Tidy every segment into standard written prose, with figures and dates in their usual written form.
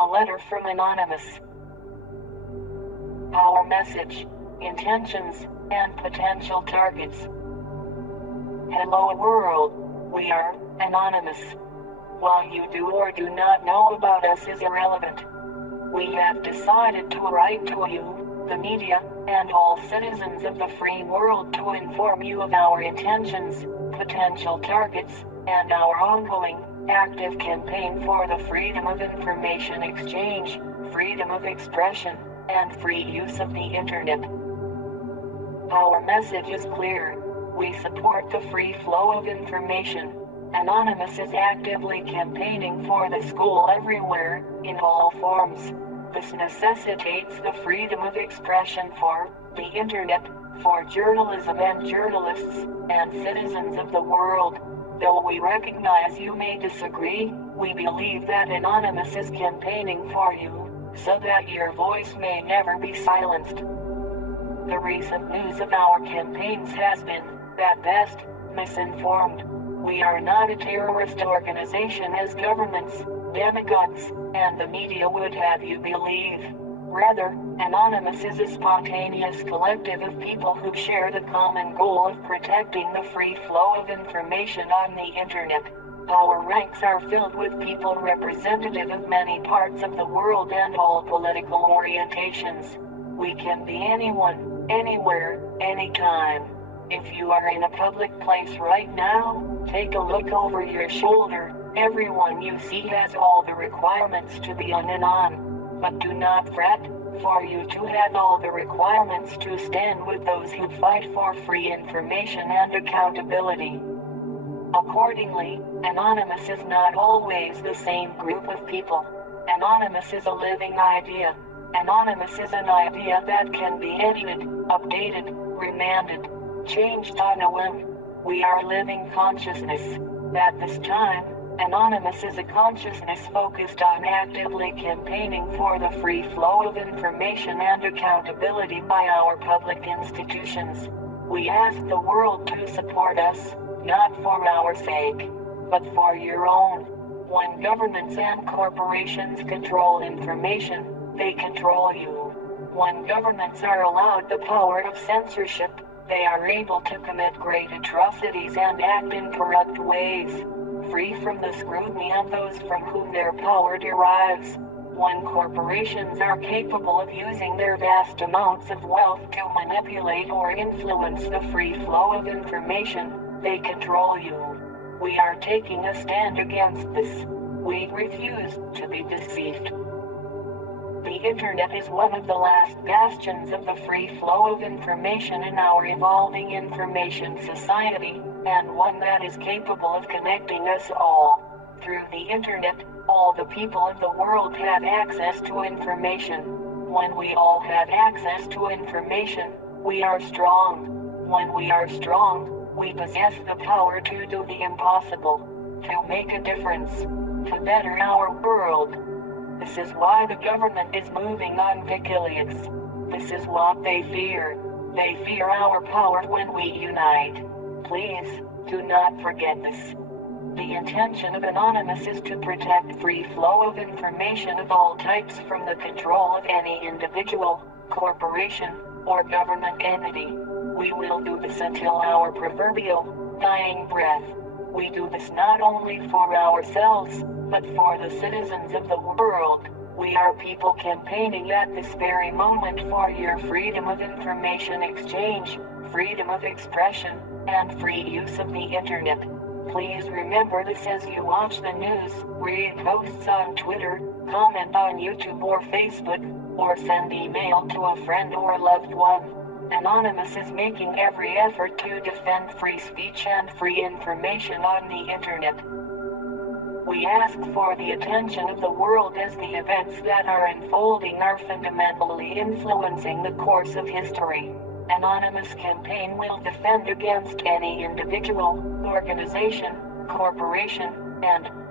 A letter from Anonymous. Our message, intentions, and potential targets. Hello world, we are Anonymous. What you do or do not know about us is irrelevant. We have decided to write to you, the media, and all citizens of the free world to inform you of our intentions, potential targets, and our ongoing, active campaign for the freedom of information exchange, freedom of expression, and free use of the internet. Our message is clear. We support the free flow of information. Anonymous is actively campaigning for the school everywhere, in all forms. This necessitates the freedom of expression for the internet, for journalism and journalists, and citizens of the world. Though we recognize you may disagree, we believe that Anonymous is campaigning for you, so that your voice may never be silenced. The recent news of our campaigns has been, at best, misinformed. We are not a terrorist organization as governments, demagogues, and the media would have you believe. Rather, Anonymous is a spontaneous collective of people who share the common goal of protecting the free flow of information on the internet. Our ranks are filled with people representative of many parts of the world and all political orientations. We can be anyone, anywhere, anytime. If you are in a public place right now, take a look over your shoulder. Everyone you see has all the requirements to be an Anon. But do not fret, for you to have all the requirements to stand with those who fight for free information and accountability. Accordingly, Anonymous is not always the same group of people. Anonymous is a living idea. Anonymous is an idea that can be edited, updated, remanded, changed on a whim. We are living consciousness. At this time, Anonymous is a consciousness focused on actively campaigning for the free flow of information and accountability by our public institutions. We ask the world to support us, not for our sake, but for your own. When governments and corporations control information, they control you. When governments are allowed the power of censorship, they are able to commit great atrocities and act in corrupt ways, free from the scrutiny of those from whom their power derives. When corporations are capable of using their vast amounts of wealth to manipulate or influence the free flow of information, they control you. We are taking a stand against this. We refuse to be deceived. The internet is one of the last bastions of the free flow of information in our evolving information society, and one that is capable of connecting us all. Through the internet, all the people of the world have access to information. When we all have access to information, we are strong. When we are strong, we possess the power to do the impossible, to make a difference, to better our world. This is why the government is moving on WikiLeaks. This is what they fear. They fear our power when we unite. Please, do not forget this. The intention of Anonymous is to protect free flow of information of all types from the control of any individual, corporation, or government entity. We will do this until our proverbial dying breath. We do this not only for ourselves, but for the citizens of the world. We are people campaigning at this very moment for your freedom of information exchange, freedom of expression, and free use of the internet. Please remember this as you watch the news, read posts on Twitter, comment on YouTube or Facebook, or send email to a friend or loved one. Anonymous is making every effort to defend free speech and free information on the internet. We ask for the attention of the world as the events that are unfolding are fundamentally influencing the course of history. Anonymous campaign will defend against any individual, organization, corporation,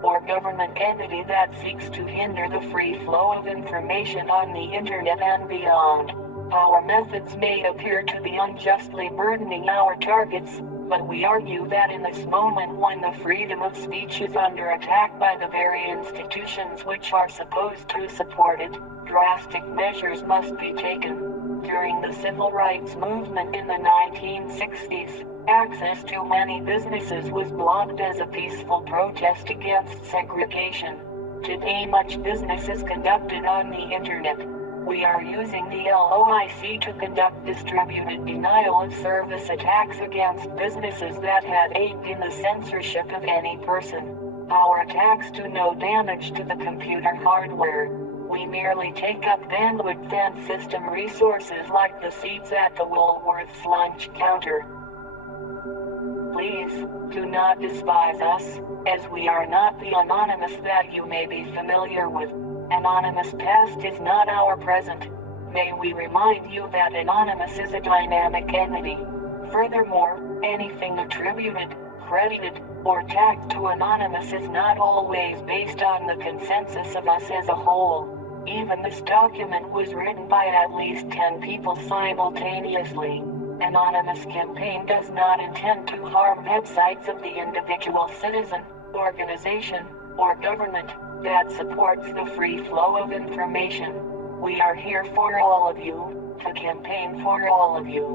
or government entity that seeks to hinder the free flow of information on the internet and beyond. Our methods may appear to be unjustly burdening our targets, But we argue that in this moment when the freedom of speech is under attack by the very institutions which are supposed to support it, drastic measures must be taken. During the civil rights movement in the 1960s, access to many businesses was blocked as a peaceful protest against segregation. Today much business is conducted on the internet. We are using the LOIC to conduct distributed denial of service attacks against businesses that had aided in the censorship of any person. Our attacks do no damage to the computer hardware. We merely take up bandwidth and system resources like the seats at the Woolworth's lunch counter. Please, do not despise us, as we are not the anonymous that you may be familiar with. Anonymous past is not our present. May we remind you that Anonymous is a dynamic entity. Furthermore, anything attributed, credited, or tagged to Anonymous is not always based on the consensus of us as a whole. Even this document was written by at least 10 people simultaneously. Anonymous campaign does not intend to harm websites of the individual citizen, organization, or government that supports the free flow of information. We are here for all of you, to campaign for all of you.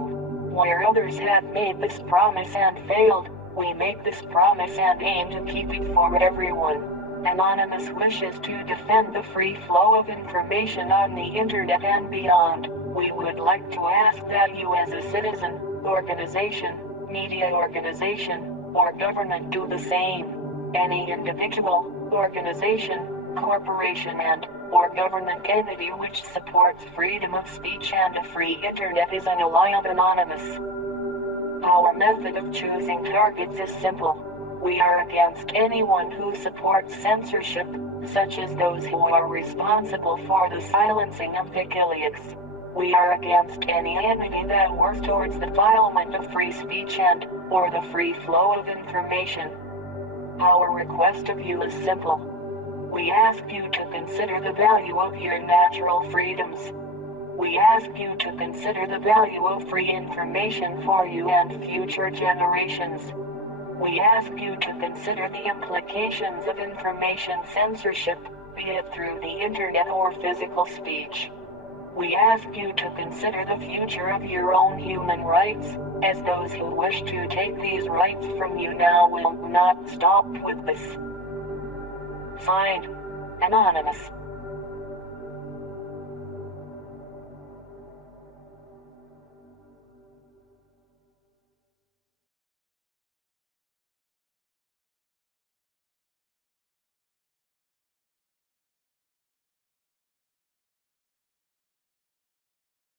Where others had made this promise and failed, we make this promise and aim to keep it for everyone. Anonymous wishes to defend the free flow of information on the internet and beyond. We would like to ask that you as a citizen, organization, media organization, or government do the same. Any individual, organization, corporation or government entity which supports freedom of speech and a free internet is an ally of Anonymous. Our method of choosing targets is simple. We are against anyone who supports censorship, such as those who are responsible for the silencing of WikiLeaks. We are against any entity that works towards the defilement of free speech or the free flow of information. Our request of you is simple. We ask you to consider the value of your natural freedoms. We ask you to consider the value of free information for you and future generations. We ask you to consider the implications of information censorship, be it through the internet or physical speech. We ask you to consider the future of your own human rights, as those who wish to take these rights from you now will not stop with this. Signed, Anonymous.